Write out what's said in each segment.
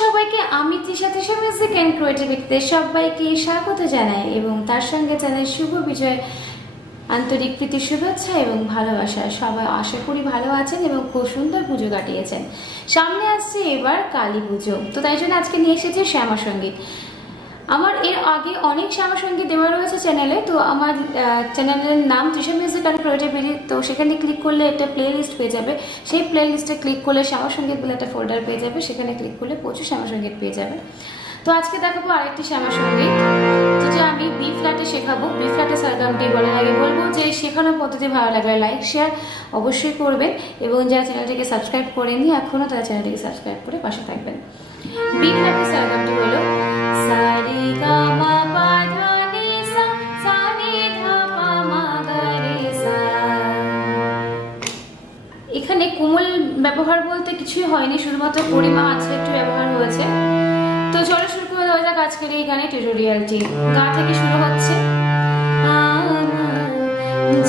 সবাইকে আমি Trisha music and ক্রিয়েটিভিটিতে সবাইকে স্বাগত জানাই এবং তার সঙ্গে জানাই শুভ বিজয় আন্তরিক প্রীতি শুভেচ্ছা এবং ভালোবাসা। সবাই আশা করি ভালো আছেন এবং খুব সুন্দর পুজো কাটিয়েছেন। সামনে আসছে এবার কালী পুজো, তো তাই জন্য আজকে নিয়ে এসেছে শ্যামা সঙ্গীত। আমার এর আগে অনেক শ্যামা সঙ্গীত দেওয়া রয়েছে চ্যানেলে, তো আমার চ্যানেলের নাম তৃষা মিউজিক এন্ড ক্রিয়েটিভিটি, তো সেখানে ক্লিক করলে একটা প্লে লিস্ট পেয়ে যাবে। সেই প্লে লিস্টে ক্লিক করলে শ্যামা সঙ্গীত বলে একটা ফোল্ডার পেয়ে যাবে, সেখানে ক্লিক করলে প্রচুর শ্যামা সঙ্গীত পেয়ে যাবে। তো আজকে দেখাবো আরেকটি শ্যামা সঙ্গীত, যেটা আমি বি ফ্ল্যাটে শেখাবো। বি ফ্ল্যাটে সারগামটি বলার আগে বলবো যে শেখানোর পদ্ধতি ভালো লাগলে লাইক শেয়ার অবশ্যই করবেন এবং যারা চ্যানেলটিকে সাবস্ক্রাইব করেনি এখনও তারা চ্যানেলটিকে সাবস্ক্রাইব করে পাশে থাকবেন। বি ফ্ল্যাটে সারগামটি হলো সারে গা মা পা ধা নি সা সা নি ধা পা মা গা রে সা। এখানে কোমল ব্যবহার বলতে কিছুই হয়নি, শুধুমাত্র পরিমা আছে একটু ব্যবহার হয়েছে। তো চলো শুরু করে দেওয়া যাক আজকের এই গানে টিউটোরিয়ালটি। গা থেকে শুরু হচ্ছে।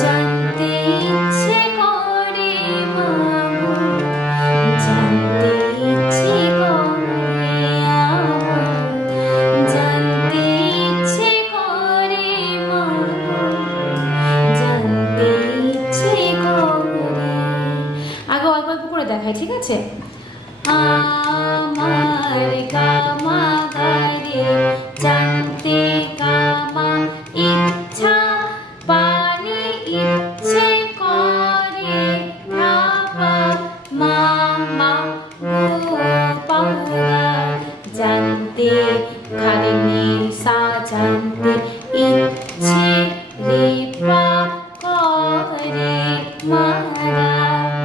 জানতে ইচ্ছে করে জানতে ইচ্ছে করে জানতে ইচ্ছে করে জানতে ইচ্ছে করে। আগে অল্প অল্প করে দেখায়, ঠিক আছে? আমার কামা গারে জানতে কামা ইচ্ছা পানি ইচ্ছে করে ধাপা মামা গোপাগা জানতে খালি নিসা জানতে ইচ্ছে রেপা করে মাগা।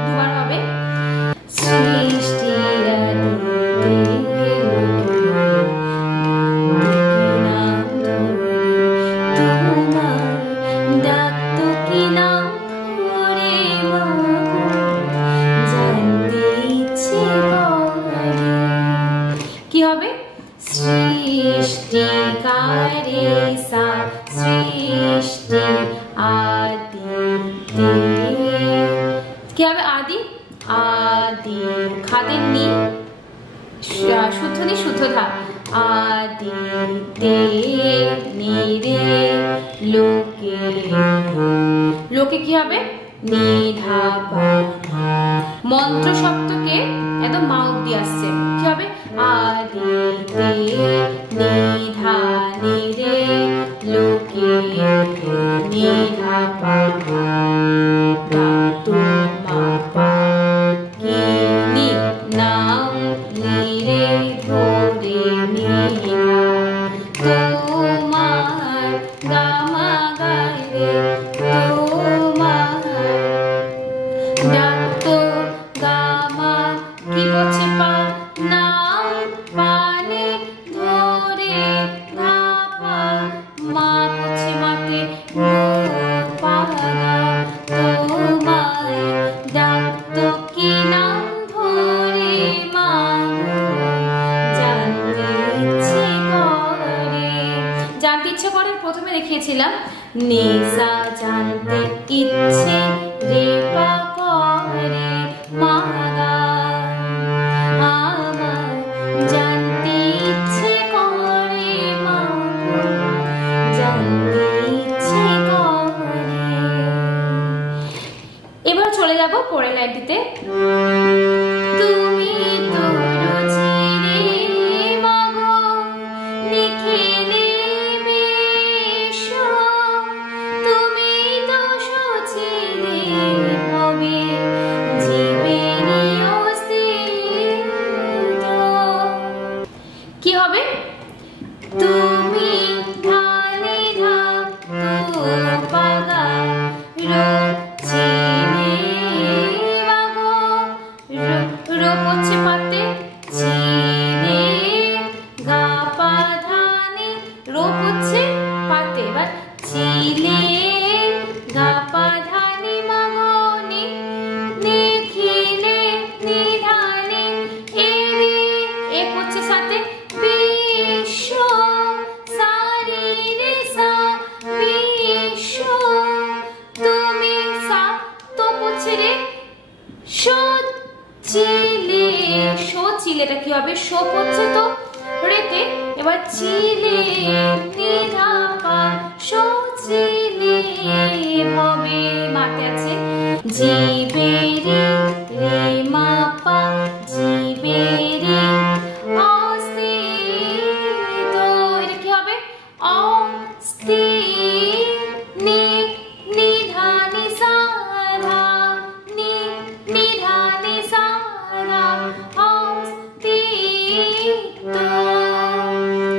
দুবার হবে। সৃষ্টি কি হবে? সৃষ্টিকারে সা সৃষ্টি আদি কি হবে? আদি আদি খাদের নি শুদ্ধ নি শুদ্ধ ধা আদি দে নিরে লোকে লোকে কি হবে? নিধা পা। মন্ত্র শব্দকে একদম মাউথ দিয়ে আসছে, কি হবে? আদি দে নিধা নিরে লোকে নিধা পা ধাতু মা পা কি নি নাম নিরে ধরে নিধা তোমার গামা গারে তোমার ডাক্তো গামা কি বলছে? পা নাম পানে ধরে ধাপা মা বলছে মাতে পাগা তোমার ডাক্তো কি নাম ধরে মা জানতে ইচ্ছে করে। জানতে ইচ্ছে করে প্রথমে দেখিয়েছিলাম নিসা জানতে ইচ্ছে রেপা করে মাগা। আমার জানতে ইচ্ছে করে জানতে ইচ্ছে করে। এবার চলে যাব পরের লাইনটিতে। তুমি তো রুচিরে মাগো লিখিলে বেশ, তুমি তো সচিরে হবে জীবেরই অস্তিত্ব। কি হবে? তুমি ধানি ধা তো পাগা রচিরে মাগো রো পড়ছে পাতে চিনে গা পা ধানি রো পড়ছে পাতে, এবার চিলে গা পা ধানি মাগনি দেখিলে নিধানি এ পড়ছে সাথে বিশ্ব শো পড়ছে তো রেতে, এবার চিলে নিধা পা শো চিলে হবে, মাতে আছে জিবে রে রে মা পা জিবে রে অস্থির, তো এটা কি হবে অস্থির নি নিধা নি সা ধা নি নিধা নি সা ধা অস্থির।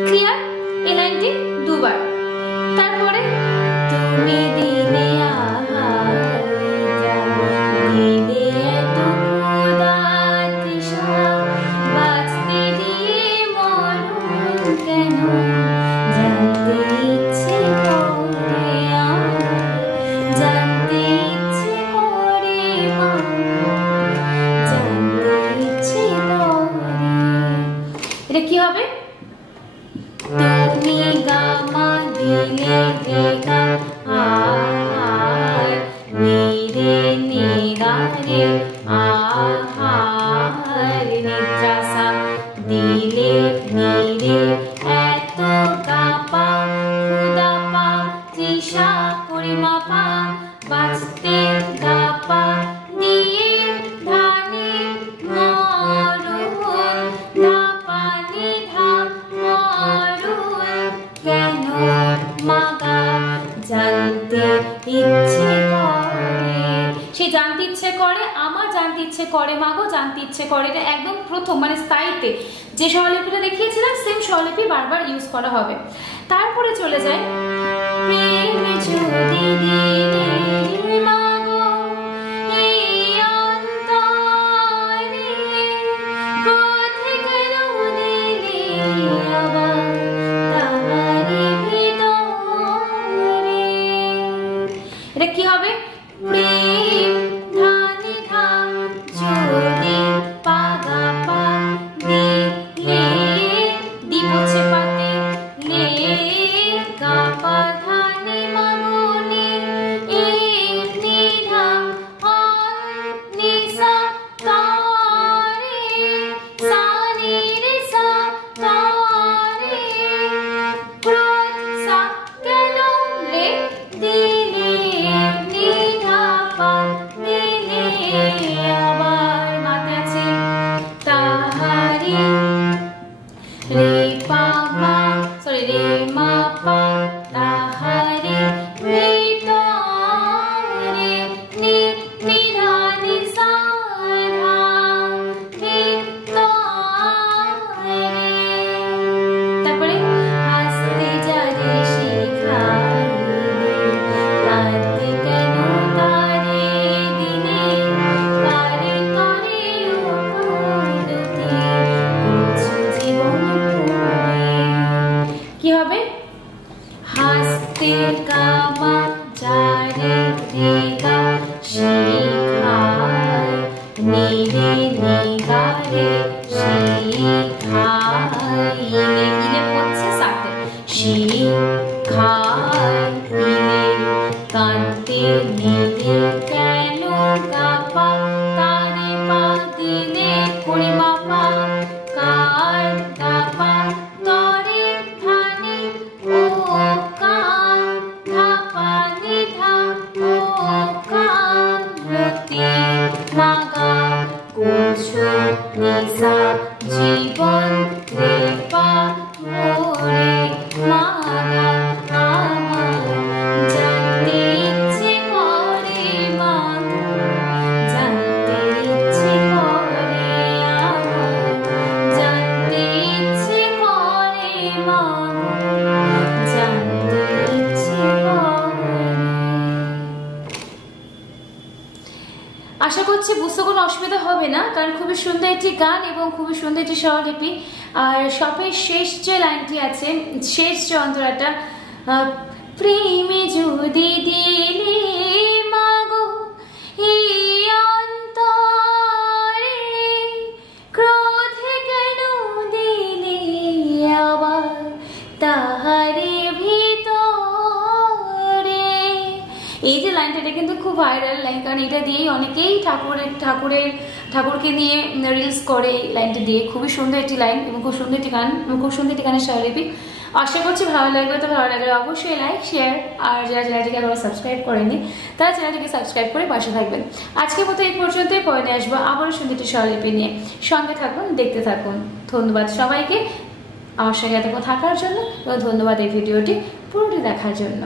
ক্লিয়ার? এই লাইনটি দুবার। তারপরে তুমি দিলে আহার দিলে এত ক্ষুধার তৃষা, বাঁচতে দিয়ে মরণ কেন, জানতে ইচ্ছে করে আমার, জানতে ইচ্ছে করে আমার, জানতে ইচ্ছে করে। এটা কি হবে? তুমি গামা দিলে রে গা আহার নিরে নিদা রে আহার নিদ্রাসা দিলে নিরে এত কাপা ক্ষুদা পা তৃষা পরিমা পা বাঁচতে গাপা দিয়ে ধানে মরুন ধাপা নিধা মরুন কেন মাগা জানতে ইচ্ছে করে। সে জানতে ইচ্ছে করে, আমার জানতে ইচ্ছে করে মাগো, জানতে ইচ্ছে করে। এটা একদম প্রথম মানে স্থায়ীতে যে স্বরলিপিটা দেখিয়েছিলাম সেম স্বরলিপি বারবার ইউজ করা হবে। তারপরে চলে যায় প্রেম যদি দিলে মাগো এই অন্তরে কোথে কেন দিলে আবার তাহারি ভিতরে। এটা কি হবে? প্রেম ধানি ধা যদি পা গা পা দিলে দি পড়ছে পাতে লে গা পা ধানি মাগুনি এই নিধা অন নিসা তারে সা নি রে সা তারে ক্রোধ সা কেন লে দিলে নিধা পা দিলে আবার, মাতে আছে তাহারি রে পা মা সরি রে মা পা তাহারি ভিতরে নি নিধা নি সা ধা ভিতরে। তারপরে হাসতে যারে শিখাইলে কাঁদতে কেন তারে দিলে কারে তরে ও কাঁদতে বুঝো জীবন পড়ে। কি হবে? হাসতে গামা যারে রে গা শিখায় নিরে নিগা রে শিখায় ইলে ইলে পড়ছে সাথে শিখায় ইলে কাঁদতে নিলে কেন গাপা তারে পা দিলে পরিমা পা কার গাপা তরে ধানি ও কান ধাপা নিধা ও কান রতি মাগা কুছো নিসা জীবন কৃপা মোরে মাগা আমার জানতে ইচ্ছে করে মাগো, জানতে ইচ্ছে করে আমার, জানতে ইচ্ছে করে মাগো, জানতে ইচ্ছে করে। আশা করছি বুঝতে কোনো অসুবিধা হবে না, কারণ খুবই সুন্দর একটি গান এবং খুবই সুন্দর একটি স্বরলিপি। আর সবের শেষ যে লাইনটি আছে, শেষ যে অন্তরাটা প্রেমে যদি দিলে মাগো এই অন্তরে ক্রোধে কেন দিলে আবার তাহারে ভিতরে। এই যে লাইনটা, এটা কিন্তু খুব ভাইরাল লাইন, কারণ এটা দিয়েই অনেকেই ঠাকুরকে নিয়ে রিলস করে। এই লাইনটা দিয়ে খুবই সুন্দর একটি লাইন এবং খুব সুন্দর একটি গান এবং খুব সুন্দর একটি গানের স্বরলিপি। আশা করছি ভালো লাগবে। তো ভালো লাগলে অবশ্যই লাইক, শেয়ার, আর যারা চ্যানেলটিকে আবার সাবস্ক্রাইব করেনি তারা চ্যানেলটিকে সাবস্ক্রাইব করে পাশে থাকবেন। আজকের মতো এই পর্যন্তই, পরে নিয়ে আসবো আবারও সুন্দর একটি স্বরলিপি নিয়ে। সঙ্গে থাকুন, দেখতে থাকুন। ধন্যবাদ সবাইকে আমার সঙ্গে এতক্ষণ থাকার জন্য এবং ধন্যবাদ এই ভিডিওটি পুরোটি দেখার জন্য।